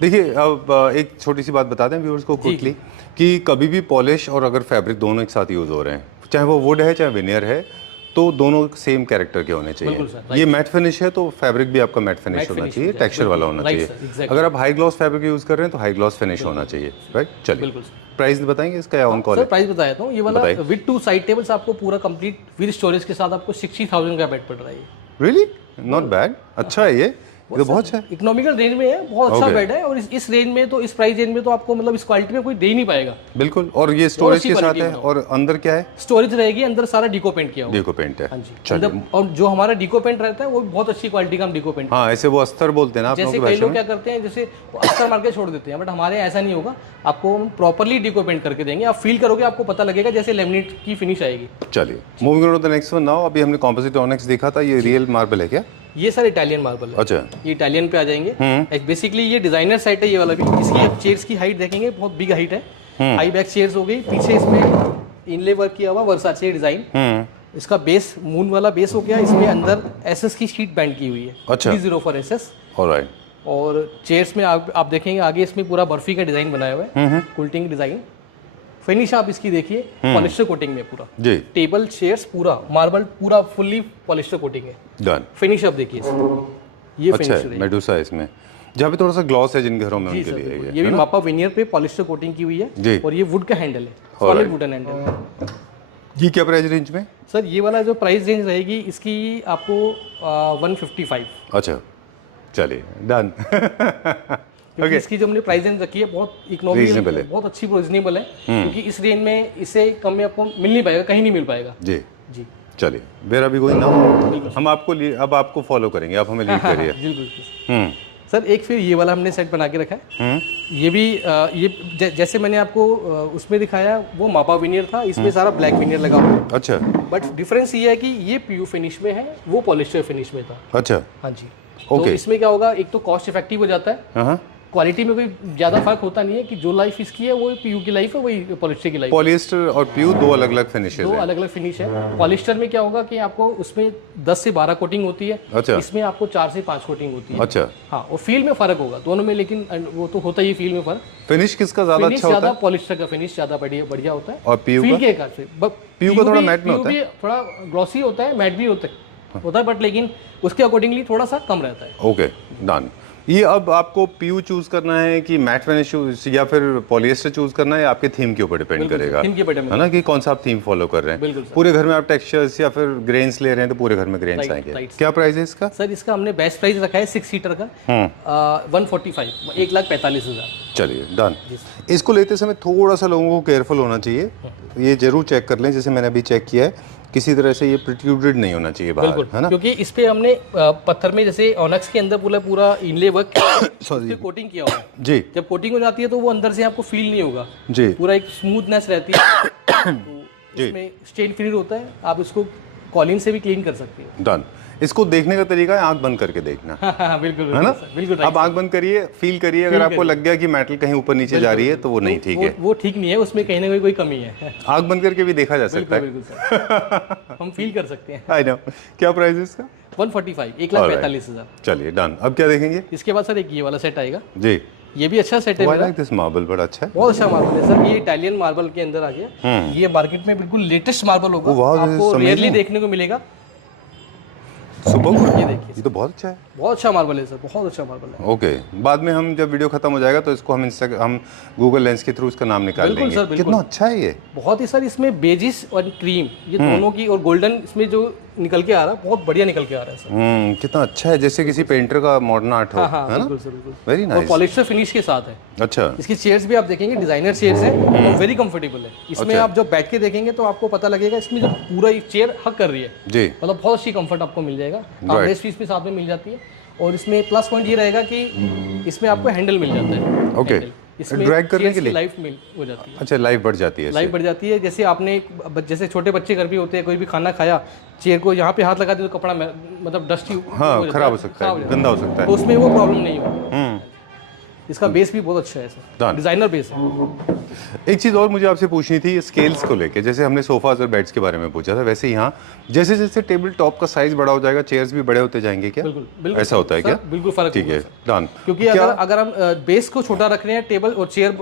देखिए अब एक छोटी सी बात बता दें व्यूअर्स को क्विकली कि कभी भी पॉलिश और अगर फैब्रिक दोनों एक साथ यूज़ हो रहे हैं, चाहे वो वुड है चाहे विनियर है, तो दोनों सेम कैरेक्टर के होने चाहिए। ये मैट फिनिश है तो फैब्रिक भी आपका मैट फिनिश होना चाहिए, टेक्सचर वाला होना चाहिए। अगर आप हाई ग्लॉस फैब्रिक यूज़ कर रहे हैं तो हाई ग्लॉस फिनिश होना चाहिए। राइट, चलिए प्राइस बताएंगे इसका या ऑन कॉल? सर प्राइस बताया था, ये वाला विद 2 साइड टेबल्स आपको पूरा कंप्लीट विद स्टोरेज के साथ आपको 60,000 का बेड पड़ रहा है। रियली नॉट बैड, अच्छा है ये तो बहुत अच्छा है। इकोनॉमिकल रेंज में है, बहुत अच्छा बेड है और इस रेंज में तो इस प्राइस रेंज में तो आपको मतलब इस क्वालिटी में कोई दे ही नहीं पाएगा। बिल्कुल, और ये स्टोरेज के साथ है और अंदर क्या है? स्टोरेज रहेगी, अंदर सारा डीको पेंट किया हुआ। डीको पेंट है, हाँ जी। और जो हमारा डीको पेंट रहता है वो बहुत अच्छी क्वालिटी का हम डीको पेंट। हाँ, ऐसे वो अस्तर बोलते हैं ना आप लोगों जैसे की कई भाषा लोग में। क्या करते हैं, जैसे अस्तर मार के छोड़ देते हैं, बट हमारे ऐसा नहीं होगा, आपको प्रॉपर्ली डीको पेंट करके देंगे, आप फील करोगे, आपको पता लगेगा जैसे लेमिनेट की फिनिश आएगी। चलिए moving on to the next one now. अभी हमने कॉम्पोजिट ऑनिक्स देखा था, ये रियल मार्बल है क्या? ये सर इटालियन मार्बल है। अच्छा, ये इटालियन पे आ जाएंगे। बेसिकली ये डिजाइनर सेट है ये वाला भी। इसकी आप चेयर्स की हाइट देखेंगे, बहुत बिग हाइट है। हाई बैक चेयर्स हो गई, पीछे इसमें इनले वर्क किया हुआ वर्साचे डिजाइन। इसका बेस मून वाला बेस हो गया, इसमें अंदर एसएस की शीट बैंड की हुई है। अच्छा, 304 एसएस। ऑलराइट। और चेयर्स में आप देखेंगे आगे इसमें पूरा बर्फी का डिजाइन बनाया हुआ है, कुल्टिंग डिजाइन। फिनिश आप इसकी देखिए, पॉलिस्टर कोटिंग में पूरा जी। टेबल चेयर्स पूरा मार्बल पूरा फुल्ली पॉलिस्टर कोटिंग है। डन। फिनिश आप देखिए, ये अच्छा फिनिश है, मेडूसा है इसमें, जहाँ पे थोड़ा सा ग्लॉस है जिन घरों में उनके लिए ये भी मापा विनियर पे पॉलिस्टर कोटिंग की हुई है और ये वुड का हैंडल है, सॉलिड वुडन हैंडल। ये क्या प्राइस रेंज में? सर ये वाला जो प्राइस रेंज रहेगी इसकी आपको 155। अच्छा, चलिए डन। क्योंकि इसकी जो हमने प्राइस रेंज रखी है बहुत इकोनॉमिकल है, बहुत अच्छी रीजनेबल है, क्योंकि इस रेंज में इससे कम में आपको मिल नहीं पाएगा, कहीं नहीं मिल पाएगा। जी जी। चलिए वेर अभी कोई ना, हम आपको अब आपको फॉलो करेंगे, आप हमें लीड करिए। बिल्कुल सर। एक फिर ये वाला हमने सेट बना के रखा है। ये भी ये जैसे मैंने आपको उसमें दिखाया वो मापा विनियर था, इसमें सारा ब्लैक विनियर लगा हुआ है। अच्छा, बट डिफरेंस ये है कि ये पीयू फिनिश में है, वो पॉलिस्टर फिनिश में था। अच्छा, हाँ जी। तो इसमें क्या होगा, एक तो कॉस्ट इफेक्टिव हो जाता है, क्वालिटी में कोई ज्यादा फर्क होता नहीं है कि जो लाइफ इसकी है वो पीयू की लाइफ है, वही पॉलिस्टर की लाइफ। पॉलिस्टर और पीयू दो अलग अलग फिनिशेस हैं, दो अलग अलग फिनिश है। पॉलिस्टर में क्या होगा कि आपको उसमें 10 से 12 कोटिंग होती है। अच्छा। इसमें आपको 4 से 5 कोटिंग होती है। अच्छा, हाँ। और फील में फर्क होगा दोनों में, लेकिन वो तो होता ही फील में फर्क। फिनिश किसका ज्यादा अच्छा होता है? पॉलिस्टर का फिनिश ज्यादा बढ़िया होता है। और पीयू के हिसाब से पीयू का थोड़ा मैट में होता है, थोड़ा ग्लॉसी होता है, मैट भी होता है, बट लेकिन उसके अकॉर्डिंगली थोड़ा सा कम रहता है। Okay, done. ये अब आपको पीयू चूज करना है कि मैट फिनिश या फिर पॉलिएस्टर चूज करना है, आपके थीम के ऊपर डिपेंड करेगा, है ना, कि कौन सा आप थीम फॉलो कर रहे हैं। पूरे घर में आप टेक्सचर्स या फिर ग्रेन्स ले रहे हैं तो पूरे घर में ग्रेन्स आएंगे। क्या प्राइस है इसका? सर इसका हमने बेस्ट प्राइस रखा है 6 सीटर का 145, 1,45,000। चलिए डन। इसको लेते समय थोड़ा सा लोगों को केयरफुल होना चाहिए, ये जरूर चेक कर लें, जैसे मैंने अभी चेक किया है, किसी तरह से ये प्रोट्रूडेड नहीं होना चाहिए बाहर, है ना, क्योंकि इस पे हमने पत्थर में जैसे ऑनक्स के अंदर पूरा इनले वर्क सॉरी कोटिंग किया हुआ है जी। जब कोटिंग हो जाती है तो वो अंदर से आपको फील नहीं होगा जी, पूरा एक स्मूथनेस रहती है। तो इसमें स्टेन फ्री होता है, आप इसको कॉलिन से भी क्लीन कर सकते हैं। डन। इसको देखने का तरीका है आंख बंद करके देखना। बिल्कुल, है ना, बिल्कुल। आप आंख बंद करिए, फील करिए, अगर आपको लग गया कि मेटल कहीं ऊपर नीचे जा रही है तो वो नहीं ठीक है, वो ठीक नहीं है, उसमें कहीं ना कहीं कोई कमी है। आंख बंद करके भी देखा जा सकता है, हम फील कर सकते हैं। I know. क्या प्राइस है इसका? 145, 1,45,000। चलिए डन। अब क्या देखेंगे? इसके बाद सर एक ये वाला सेट आएगा जी, ये भी अच्छा सेट है। आई लाइक दिस मार्बल, बड़ा अच्छा है, बहुत अच्छा मार्बल है सर। ये इटालियन मार्बल के अंदर आ गया, ये मार्केट में बिल्कुल लेटेस्ट मार्बल होगा, आपको रेयरली देखने को मिलेगा। सुपर, ये देखिए, ये तो बहुत अच्छा है, बहुत अच्छा मार्बल है सर, बहुत अच्छा मार्बल है। ओके, बाद में हम जब वीडियो खत्म हो जाएगा तो इसको हम गूगल लेंस के थ्रू इसका नाम निकाल लेंगे। कितना अच्छा है ये, बहुत ही सर। इसमें बेजिस और क्रीम ये दोनों की और गोल्डन इसमें जो निकल के आ रहा है, बहुत बढ़िया निकल के आ रहा है सर। कितना अच्छा है, जैसे किसी पेंटर का मॉडर्न आर्ट हो, हाँ हाँ है ना? बिल्कुल सर बिल्कुल। वेरी और नाइस। पॉलिस्टर फिनिश के साथ है। अच्छा, इसकी चेयर्स भी आप देखेंगे डिजाइनर चेयर्स हैं और वेरी कंफर्टेबल है। इसमें आप जब बैठ के देखेंगे तो आपको पता लगेगा इसमें जो पूरा ये चेयर हक कर रही है, जी, मतलब बहुत अच्छी कंफर्ट आपको मिल जाएगा। आर्मरेस्ट पीस भी साथ में मिल जाती है और इसमें प्लस पॉइंट ये रहेगा कि इसमें आपको हैंडल मिल जाता है। ओके, इसमें ड्रैग करने के लिए लाइफ मिल हो जाती है। अच्छा, लाइफ बढ़ जाती है इससे। लाइफ बढ़ जाती है। जैसे आपने जैसे छोटे बच्चे घर भी होते हैं, कोई भी खाना खाया, चेयर को यहाँ पे हाथ लगा दे तो कपड़ा मतलब डस्टी हाँ, खराब हो सकता है, गंदा हो सकता है। तो उसमें वो प्रॉब्लम नहीं होगा। इसका बेस भी बहुत अच्छा है सर, डिजाइनर बेस है। एक चीज़ और मुझे आपसे पूछनी थी स्केल्स को लेके, जैसे हमने सोफाज और बेड्स के बारे में पूछा था, वैसे यहाँ जैसे जैसे टेबल टॉप का साइज बड़ा हो जाएगा, चेयर्स भी बड़े होते जाएंगे क्या? बिल्कुल बिल्कुल ऐसा होता है क्या? बिल्कुल फर्क ठीक है, डन। क्योंकि अगर हम बेस को छोटा रख रहे हैं, टेबल और चेयर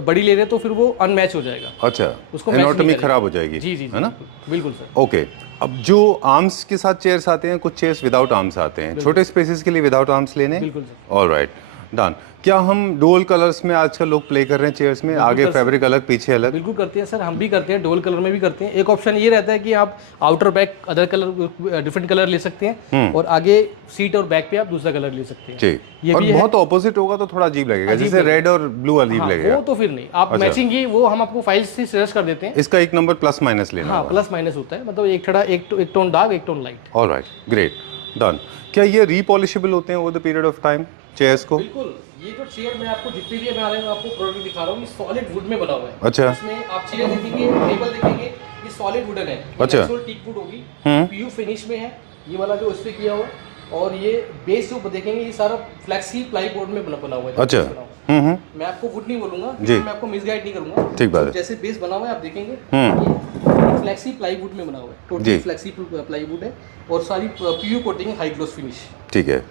बड़ी ले रहे हैं, तो फिर वो अनमैच हो जाएगा। अच्छा, उसको एनाटॉमी खराब हो जाएगी। जी जी है ना? बिल्कुल सर। ओके, अब जो आर्म्स के साथ चेयर्स आते हैं, कुछ चेयर्स विदाउट आर्म्स आते हैं, छोटे स्पेसेस के लिए विदाउट आर्म्स लेने? बिल्कुल सर। Alright, done. क्या हम डुअल कलर्स में आजकल लोग प्ले कर रहे हैं चेयर्स में, आगे फैब्रिक अलग पीछे अलग? बिल्कुल करते हैं सर, हम भी करते हैं, डुअल कलर में भी करते हैं। एक ऑप्शन ये रहता है कि आप outer back other colour different colour ले सकते हैं और आगे सीट और बैक पे आप दूसरा कलर ले सकते हैं। जी, ये और भी बहुत ऑपोजिट होगा तो थोड़ा अजीब लगेगा, जैसे रेड और ब्लू अजीब लगेगा। वो तो फिर नहीं, आप मैचिंग ही वो हम आपको फाइल से सजेस्ट कर देते हैं। इसका एक नंबर प्लस माइनस लेना। हाँ, प्लस माइनस होता है, मतलब एक थोड़ा एक टोन डार्क एक tone light. Alright, great, done. क्या ये रीपॉलिशेबल होते हैं over the period of time chairs को? बिल्कुल। ये जो चेयर मैं आपको जितनी भी मैं आपको प्रोडक्ट दिखा रहा हूँ, ये सॉलिड वुड में बना हुआ है। अच्छा, इसमें आप चेयर देखेंगे, टेबल देखेंगे, ये सॉलिड वुडन है। अच्छा, टीक वुड होगी, पीयू फिनिश में है ये वाला जो इस पे किया हुआ है। और ये बेस जो देखेंगे ये सारा फ्लेक्सी प्लाई बोर्ड में बना हुआ है। अच्छा, मैं आपको वुड नहीं बोलूंगा, जी, मैं आपको मिसगाइड नहीं करूंगा। ठीक बात है। जैसे बेस बना हुआ है आप देखेंगे, ये फ्लेक्सी प्लाई वुड में बना हुआ है, टोटली फ्लेक्सी प्लाई वुड है और सारी PU coating high gloss finish. ठीक है,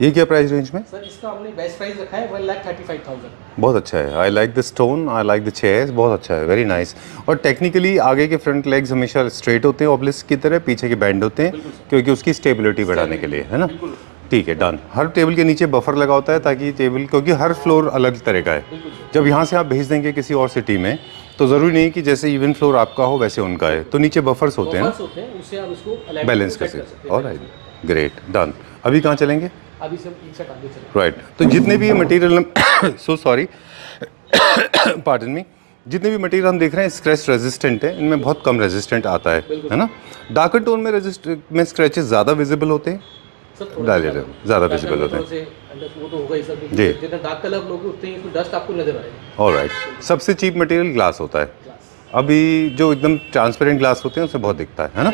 ये क्या प्राइस रेंज में? सर इसका हमने बेस्ट प्राइस रखा है 1,35,000। बहुत अच्छा है, I like the stone, I like the chairs, बहुत अच्छा है, वेरी नाइस। और टेक्निकली आगे के फ्रंट लेग्स हमेशा स्ट्रेट होते हैं ऑब्लिस्क की तरह, पीछे के बैंड होते हैं क्योंकि उसकी स्टेबिलिटी बढ़ाने के लिए, है ना? ठीक है, डन। हर टेबल के नीचे बफर लगा होता है ताकि टेबल, क्योंकि हर फ्लोर अलग तरह का है, जब यहाँ से आप भेज देंगे किसी और सिटी में तो ज़रूरी नहीं कि जैसे इवन फ्लोर आपका हो वैसे उनका है, तो नीचे बफर्स होते हैं, उससे आप इसको बैलेंस कर सकते हैं। Alright, great, done. अभी कहाँ चलेंगे? अभी सब एक सेट आगे चलें। राइट, तो जितने भी ये material so sorry pardon me, जितने भी मटेरियल हम देख रहे हैं स्क्रैच रेजिस्टेंट है, इनमें बहुत कम रेजिस्टेंट आता है ना? डार्कर टोन में स्क्रैचेस ज़्यादा विजिबल होते हैं, ज़्यादा विजिबल होते हैं। वो तो होगा ही सर, जी, जितना डार्क कलर लोगे उतने ही डस्ट आपको नजर आएगा। ऑलराइट, सबसे चीप मटेरियल ग्लास होता है, अभी जो एकदम ट्रांसपेरेंट ग्लास होते हैं उससे बहुत दिखता है ना?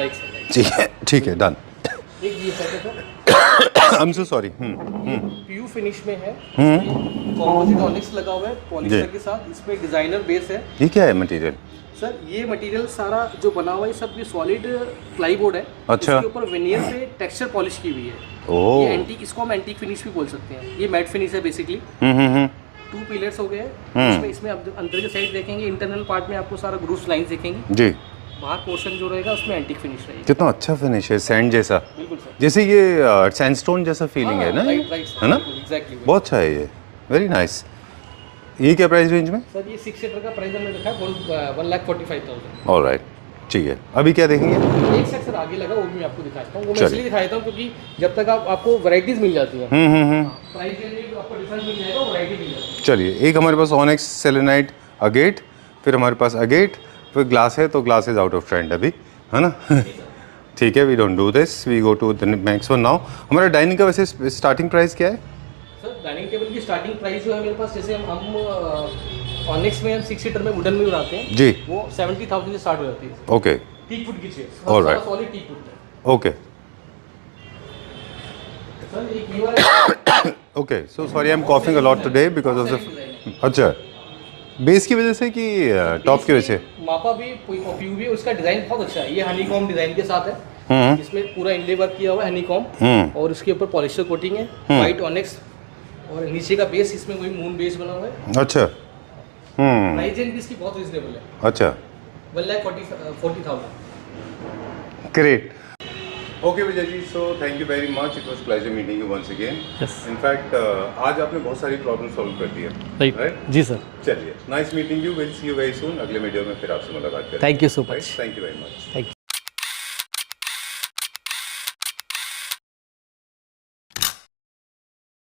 ठीक है, डन। एक ये सेट है sir, I am so sorry. PU finish में है, कंपोजिट ऑनिक्स लगा हुआ है पॉलिस्टर के साथ, इसमें डिजाइनर बेस है। ये क्या है मटेरियल? सर ये मटेरियल सारा जो बना हुआ है सब ये सॉलिड प्लाईवुड है। अच्छा, इसके ऊपर वेनियर पे टेक्सचर पॉलिश की हुई है। ओह, ये एंटीक, इसको हम एंटीक फिनिश भी बोल सकते हैं। ये मैट फिनिश है बेसिकली। 2 पिलर्स हो गए हैं इसमें आप अंदर के साइड देखेंगे, इंटरनल पार्ट में आपको सारा ग्रूव्स लाइंस दिखेंगी जी, बाहर पोर्शन जो रहेगा उसमें एंटीक फिनिश रहेगी। कितना अच्छा फिनिश है, सैंड जैसा, बिल्कुल सर, जैसे ये सैंडस्टोन जैसा फीलिंग है ना, है ना? एग्जैक्टली बहुत अच्छा है ये, वेरी नाइस। ये क्या प्राइस रेंज में? सर ये 6 सीटर का प्राइस हमने रखा है 1,45,000। ऑलराइट, ठीक है, अभी क्या देखेंगे? एक सेट सर आगे लगा, वो भी मैं आपको दिखाता हूँ। वो मैं इसलिए दिखाता हूँ क्योंकि जब तक आपको वैरायटीज मिल जाती है, प्राइस के लिए आपको डिफरेंस मिल जाएगा, वैरायटी मिल जाती है। चलिए, एक हमारे पास ऑनिक्स सेलेनाइट अगेट, फिर हमारे पास अगेट, फिर ग्लास है, तो glass is out of trend अभी, है ना? ठीक है, we don't do this, we go to the next one now. हमारा डाइनिंग का वैसे स्टार्टिंग प्राइस क्या है? सर डाइनिंग टेबल की स्टार्टिंग प्राइस जो है मेरे पास, जैसे हम ऑनिक्स में हम 6 सीटर में वुडन में बनाते हैं जी, वो 70,000 से स्टार्ट हो जाती है। ओके, टीक वुड की chair, alright, solid teak wood है। ओके, सर एक ये वाला okay, so sorry I am coughing a lot today because of the, अच्छा, बेस की वजह से कि टॉप की वजह से? मापा भी पीयू भी, उसका डिजाइन बहुत अच्छा है। ये हनीकॉम डिजाइन के साथ है, इसमें पूरा इनले वर्क किया हुआ है हनीकॉम, और उसके ऊपर पॉलिस्टर कोटिंग है, वाइट ऑनिक्स, और नीचे का बेस इसमें वही मून बेस बना हुआ है। अच्छा, प्राइस रेंज भी इसकी बहुत रीजनेबल है, अच्छा, 1,40,000। Great. Okay Vijay ji, so thank you very much, it was pleasure meeting you once again. In fact आज आपने बहुत सारी प्रॉब्लम सॉल्व कर दी है, राइट? जी सर, चलिए, nice meeting you, will see you very soon. अगले वीडियो में फिर आपसे मुलाकात करेंगे। Thank you so much, thank you very much. Thank you.